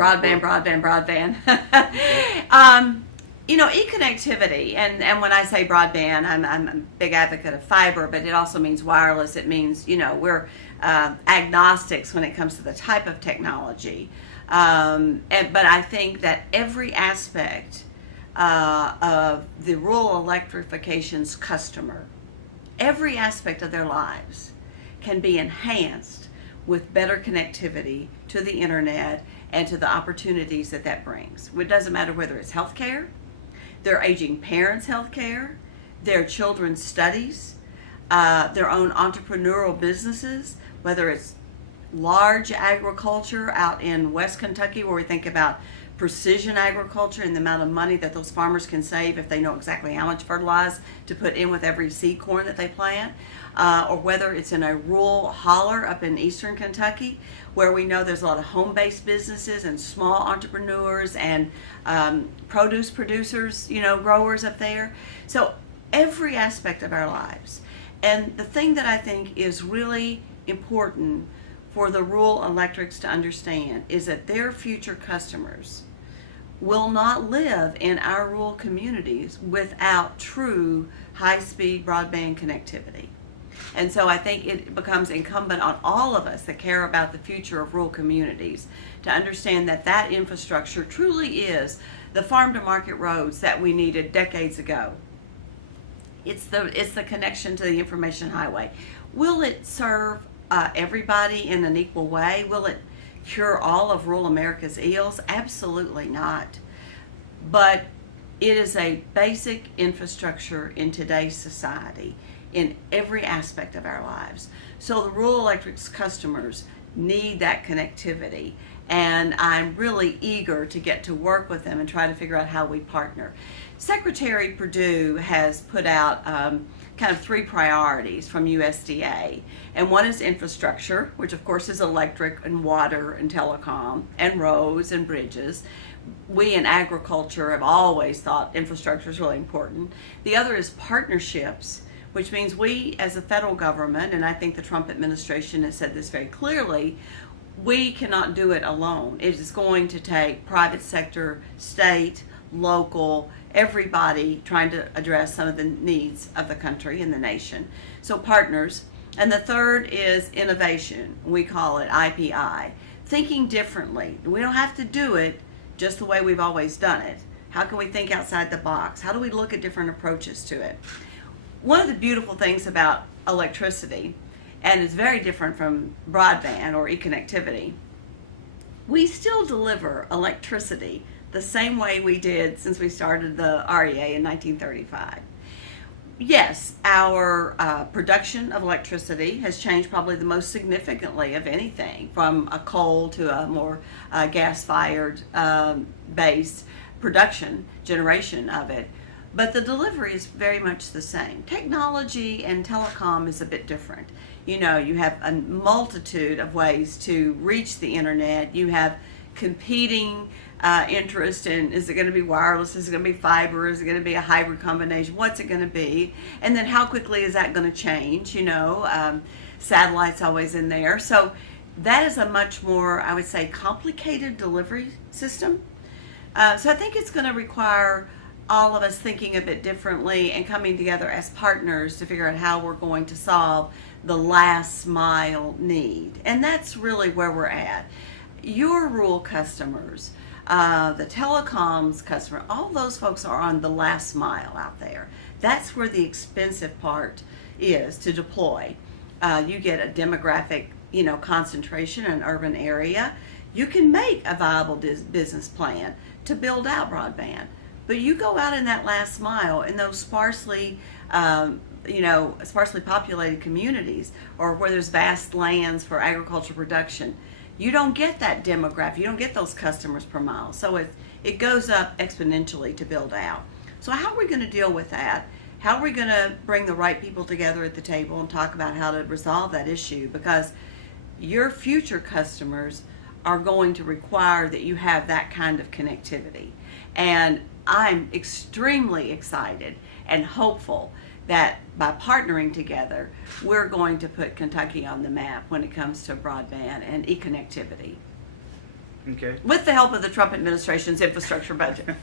Broadband. E-connectivity, and when I say broadband, I'm a big advocate of fiber, but it also means wireless. It means, we're agnostics when it comes to the type of technology. But I think that every aspect of the rural electrification's customer, every aspect of their lives can be enhanced with better connectivity to the internet and to the opportunities that brings. It doesn't matter whether it's healthcare, their aging parents' healthcare, their children's studies, their own entrepreneurial businesses, whether it's large agriculture out in West Kentucky, where we think about precision agriculture and the amount of money that those farmers can save if they know exactly how much fertilizer to put in with every seed corn that they plant, or whether it's in a rural holler up in eastern Kentucky, where we know there's a lot of home-based businesses and small entrepreneurs and produce producers, growers up there. So every aspect of our lives. And the thing that I think is really important for the rural electrics to understand is that their future customers will not live in our rural communities without true high-speed broadband connectivity. And so I think it becomes incumbent on all of us that care about the future of rural communities to understand that that infrastructure truly is the farm-to-market roads that we needed decades ago. It's the connection to the information highway. Will it serve everybody in an equal way? Will it cure all of rural America's ills? Absolutely not. But it is a basic infrastructure in today's society in every aspect of our lives. So the rural electric's customers need that connectivity, and I'm really eager to get to work with them and try to figure out how we partner. Secretary Perdue has put out kind of 3 priorities from USDA, and one is infrastructure, which of course is electric and water and telecom and roads and bridges. We in agriculture have always thought infrastructure is really important. The other is partnerships, which means we as a federal government, and I think the Trump administration has said this very clearly, we cannot do it alone. It is going to take private sector, state, local, everybody trying to address some of the needs of the country and the nation. So partners. And the third is innovation. We call it IPI. Thinking differently. We don't have to do it just the way we've always done it. How can we think outside the box? How do we look at different approaches to it? One of the beautiful things about electricity, and it's very different from broadband or e-connectivity, we still deliver electricity the same way we did since we started the REA in 1935. Yes, our production of electricity has changed probably the most significantly of anything, from a coal to a more gas-fired based production generation of it. But the delivery is very much the same. Technology and telecom is a bit different. You have a multitude of ways to reach the internet. You have competing interest in, is it going to be wireless, is it going to be fiber, is it going to be a hybrid combination, what's it going to be, and then how quickly is that going to change? Satellite's always in there. So that is a much more, I would say, complicated delivery system. So I think it's going to require all of us thinking a bit differently and coming together as partners to figure out how we're going to solve the last mile need. And that's really where we're at. Your rural customers, the telecoms customer, all those folks are on the last mile out there. That's where the expensive part is to deploy. You get a demographic, concentration in an urban area. You can make a viable business plan to build out broadband. But you go out in that last mile in those sparsely populated communities, or where there's vast lands for agricultural production, you don't get that demographic, you don't get those customers per mile. So it goes up exponentially to build out. So how are we going to deal with that? How are we going to bring the right people together at the table and talk about how to resolve that issue? Because your future customers are going to require that you have that kind of connectivity. And I'm extremely excited and hopeful that by partnering together, we're going to put Kentucky on the map when it comes to broadband and e-connectivity. Okay. with the help of the Trump administration's infrastructure budget.